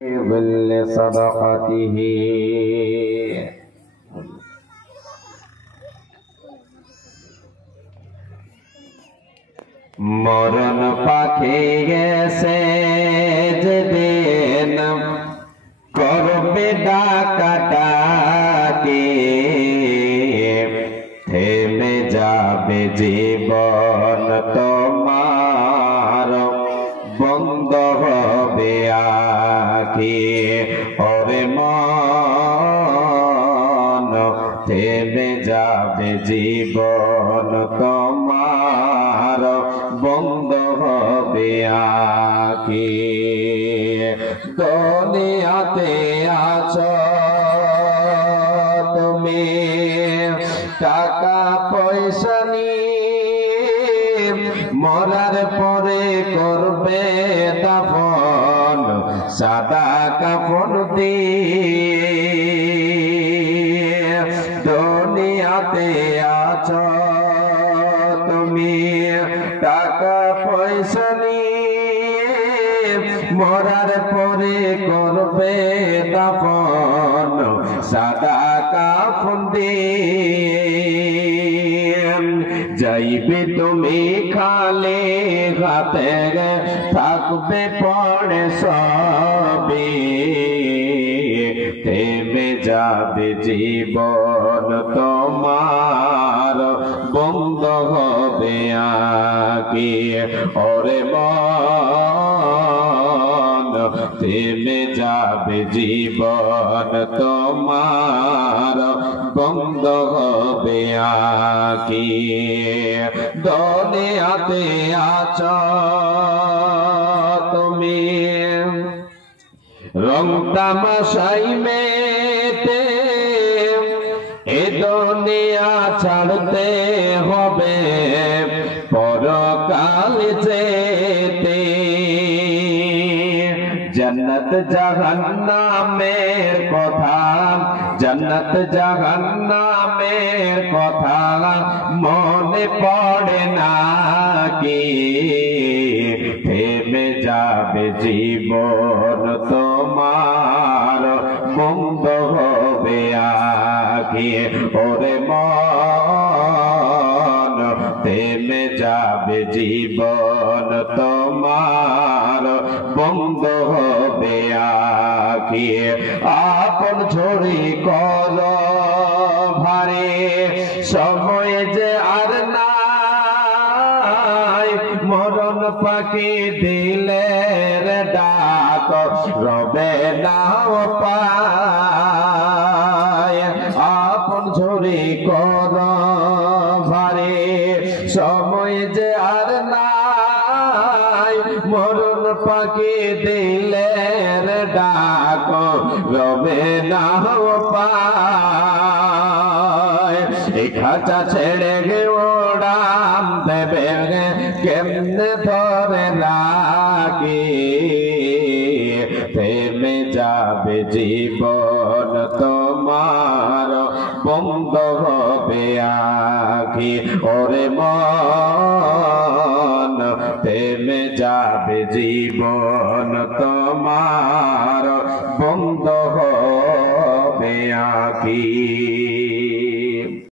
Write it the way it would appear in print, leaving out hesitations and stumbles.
ظل صدقته মরণ পাখি গেছে যেদিন করবে ডাকাডাকি থেমে যাবে জীবন তোমার বন্ধ হবে আখি ওরে মন থেমে যাবে জীবন তোমার বন্ধ হবে আখি দুনিয়াতে আছো তুমি টাকা পয়সা নিয়ে মরার পরে করবে দাফন সাদা কাফন দিয়ে দুনিয়াতে আছো তুমি টাকা পয়সা নিয়ে মরার পরে করবে দাফন সাদা কাফন দিয়ে যাইবে তুমি খালে হাতে থাকবে পড়ে সবে থেমে যাবে জীবন তোমার বন্ধ হবে আখি ওরে মন থেমে যাবে জীবন তোমার বন্ধ হবে আখি দুনিয়াতে আছো তুমি রং তামাশাই মেতে এ দুনিয়া ছাড়তে হবে পরকাল যেতে जन्नत जहन्नामेर कथा जन्नत जहन्नामेर कथा मने पड़े ना कि থেমে যাবে জীবন তোমার বন্ধ হবে আখি ওরে মন থেমে যাবে জীবন তোমার বন্ধ হবে আখি আপন ঝড়ি কল ভারে সময় যে আর নাই মরণ পাখি দিলের ডাক রবে না পায় আপন ঝড়ি কল ভারে সময় যে আর নাই মরণ পাখি দিলের ডাক রবে না পায় এই খাঁচা ছেড়ে গে ওড়াম দেবে কেমনে ধরে লাগি থেমে যাবে জীবন তোমার বন্ধ হবে আখি ওরে মন থেমে যাবে জীবন তোমার বন্ধ হবে আখি।